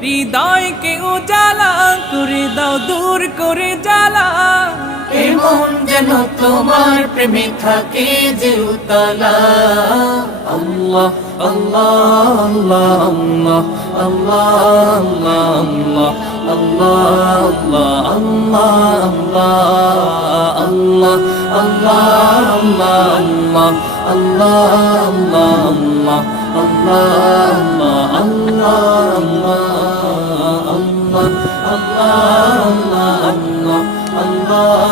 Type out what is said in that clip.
হৃদয়কে উজালা করে দাও, দূর করে জ্বালা। এমন যেন তোমার প্রেমে থাকে যে উতলা। আল্লাহ আল্লাহ আল্লাহ আল্লাহ আল্লাহ আল্লাহ আল্লাহ আল্লাহ আল্লাহ আল্লাহ আল্লাহ আল্লাহ আল্লাহ আল্লাহ আল্লাহ আল্লাহ আল্লাহ আল্লাহ